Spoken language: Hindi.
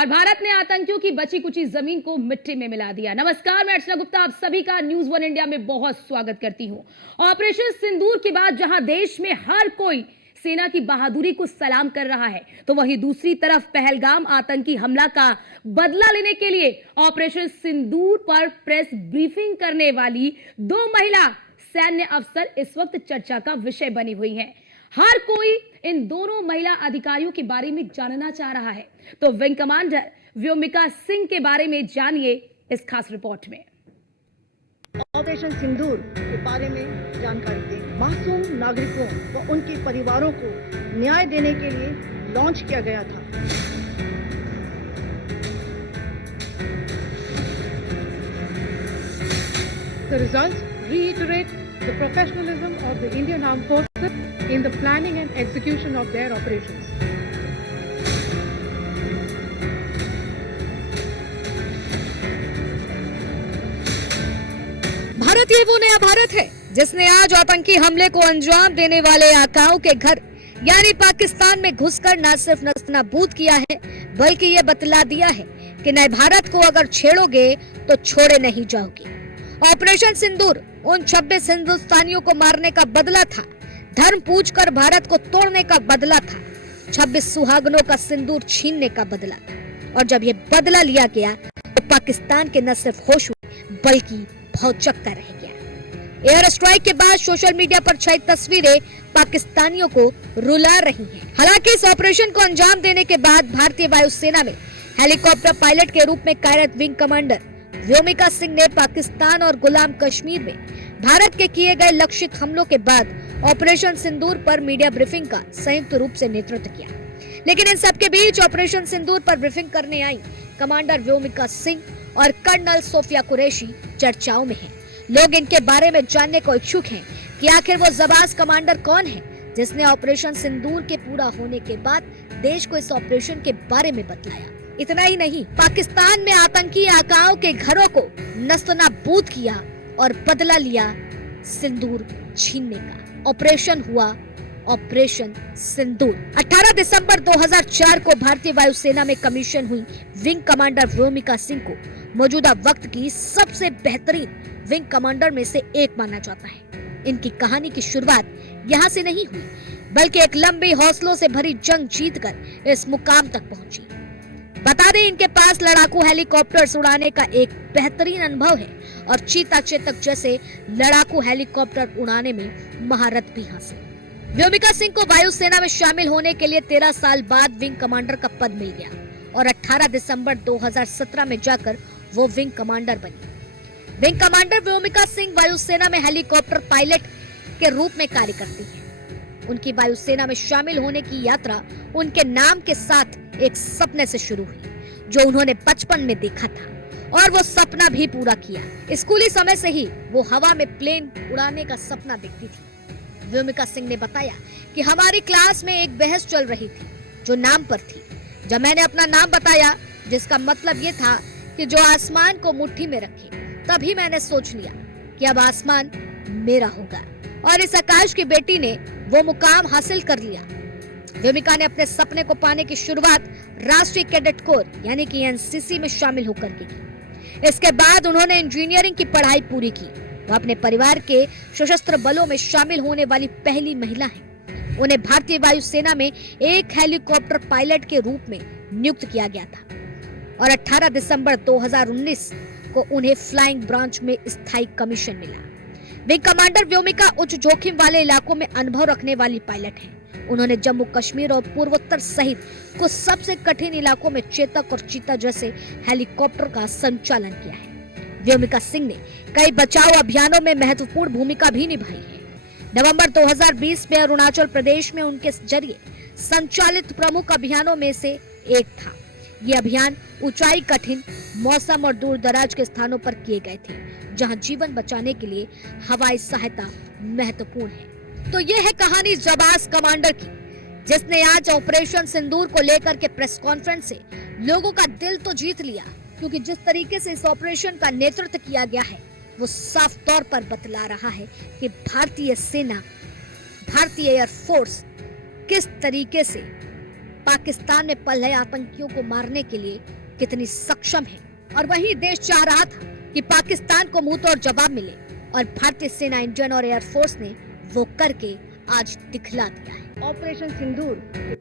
और भारत ने आतंकियों की बची कुची जमीन को मिट्टी में मिला दिया। नमस्कार, मैं अर्चना गुप्ता आप सभी का न्यूज वन इंडिया में बहुत स्वागत करती हूं। ऑपरेशन सिंदूर के बाद जहां देश में हर कोई सेना की बहादुरी को सलाम कर रहा है, तो वहीं दूसरी तरफ पहलगाम आतंकी हमला का बदला लेने के लिए ऑपरेशन सिंदूर पर प्रेस ब्रीफिंग करने वाली 2 महिला सैन्य अफसर इस वक्त चर्चा का विषय बनी हुई हैं। हर कोई इन दोनों महिला अधिकारियों के बारे में जानना चाह रहा है, तो विंग कमांडर व्योमिका सिंह के बारे में जानिए इस खास रिपोर्ट में। ऑपरेशन सिंदूर के बारे में जानकारी दें। मासूम नागरिकों व उनके परिवारों को न्याय देने के लिए लॉन्च किया गया था। The results reiterate the professionalism of the Indian Armed Forces in the planning and execution of their operations. Bharat ये वो नया भारत है जिसने आज आतंकी हमले को अंजाम देने वाले आकाओं के घर यानी पाकिस्तान में घुसकर न सिर्फ नस्तनाबूद किया है, बल्कि ये बतला दिया है कि नए भारत को अगर छेड़ोगे तो छोड़े नहीं जाओगे। ऑपरेशन सिंदूर उन 26 हिंदुस्तानियों को मारने का बदला था, धर्म पूछकर भारत को तोड़ने का बदला था, 26 सुहागनों का सिंदूर छीनने का बदला था। और जब ये बदला लिया गया तो पाकिस्तान के न सिर्फ होश हुए बल्कि भौचक्का रह गया। एयर स्ट्राइक के बाद सोशल मीडिया पर छाई तस्वीरें पाकिस्तानियों को रुला रही हैं। हालांकि इस ऑपरेशन को अंजाम देने के बाद भारतीय वायुसेना में हेलीकॉप्टर पायलट के रूप में कार्यरत विंग कमांडर व्योमिका सिंह ने पाकिस्तान और गुलाम कश्मीर में भारत के किए गए लक्षित हमलों के बाद ऑपरेशन सिंदूर पर मीडिया ब्रीफिंग का संयुक्त रूप से नेतृत्व किया। लेकिन इन सबके बीच ऑपरेशन सिंदूर पर ब्रीफिंग करने आई कमांडर व्योमिका सिंह और कर्नल सोफिया कुरैशी चर्चाओं में हैं। लोग इनके बारे में जानने को इच्छुक हैं कि आखिर वो जाबाज कमांडर कौन है जिसने ऑपरेशन सिंदूर के पूरा होने के बाद देश को इस ऑपरेशन के बारे में बतलाया। इतना ही नहीं, पाकिस्तान में आतंकी आकाओं के घरों को नस्तनाबूद किया और बदला लिया सिंदूर छीनने का। ऑपरेशन हुआ ऑपरेशन सिंदूर। 18 दिसंबर 2004 को भारतीय वायुसेना में कमीशन हुई विंग कमांडर व्योमिका सिंह को मौजूदा वक्त की सबसे बेहतरीन विंग कमांडर में से एक माना जाता है। इनकी कहानी की शुरुआत यहाँ से नहीं हुई, बल्कि एक लंबी हौसलों से भरी जंग जीतकर इस मुकाम तक पहुंची। बता दें, इनके पास लड़ाकू हेलीकॉप्टर्स उड़ाने का एक बेहतरीन अनुभव है और चीता चेतक जैसे लड़ाकू हेलीकॉप्टर उड़ाने में महारत भी हासिल। व्योमिका सिंह को वायुसेना में शामिल होने के लिए 13 साल बाद विंग कमांडर का पद मिल गया और 18 दिसंबर 2017 में जाकर वो विंग कमांडर बनी। विंग कमांडर व्योमिका सिंह वायुसेना में हेलीकॉप्टर पायलट के रूप में कार्य करती है। उनकी वायुसेना में शामिल होने की यात्रा उनके नाम के साथ एक सपने से शुरू हुई जो उन्होंने बचपन में देखा था और वो सपना भी पूरा किया। स्कूली समय से ही वो हवा में प्लेन उड़ाने का सपना देखती थी। व्योमिका सिंह ने बताया कि हमारी क्लास में एक बहस चल रही थी जो नाम पर थी। जब मैंने अपना नाम बताया जिसका मतलब ये था कि जो आसमान को मुट्ठी में रखे, तभी मैंने सोच लिया कि अब आसमान मेरा होगा और इस आकाश की बेटी ने वो मुकाम हासिल कर लिया। व्योमिका ने अपने सपने को पाने की शुरुआत राष्ट्रीय कैडेट कोर यानी कि एनसीसी में शामिल होकर की। इसके बाद उन्होंने इंजीनियरिंग की पढ़ाई पूरी की। वो अपने परिवार के सशस्त्र बलों में शामिल होने वाली पहली महिला हैं। उन्हें भारतीय वायुसेना में एक हेलीकॉप्टर पायलट के रूप में नियुक्त किया गया था और 18 दिसंबर 2019 को उन्हें फ्लाइंग ब्रांच में स्थायी कमीशन मिला। विंग कमांडर व्योमिका उच्च जोखिम वाले इलाकों में अनुभव रखने वाली पायलट हैं। उन्होंने जम्मू कश्मीर और पूर्वोत्तर सहित कुछ सबसे कठिन इलाकों में चेतक और चीता जैसे हेलीकॉप्टर का संचालन किया है। व्योमिका सिंह ने कई बचाव अभियानों में महत्वपूर्ण भूमिका भी निभाई है। नवंबर 2020 में अरुणाचल प्रदेश में उनके जरिए संचालित प्रमुख अभियानों में से एक था। ये अभियान ऊंचाई, कठिन मौसम और दूर दराज के स्थानों पर किए गए थे, जहां जीवन बचाने के लिए हवाई सहायता महत्वपूर्ण है। तो ये है कहानी जाबाज कमांडर की, जिसने आज ऑपरेशन सिंदूर को लेकर के प्रेस कॉन्फ्रेंस से लोगों का दिल तो जीत लिया, क्योंकि जिस तरीके से इस ऑपरेशन का नेतृत्व किया गया है वो साफ तौर पर बतला रहा है कि भारतीय सेना, भारतीय एयरफोर्स किस तरीके से पाकिस्तान में पल रहे आतंकियों को मारने के लिए कितनी सक्षम है। और वहीं देश चाह रहा था कि पाकिस्तान को मुंह तोड़ जवाब मिले और भारतीय सेना, इंडियन और एयरफोर्स ने वो करके आज दिखला दिया है। ऑपरेशन सिंदूर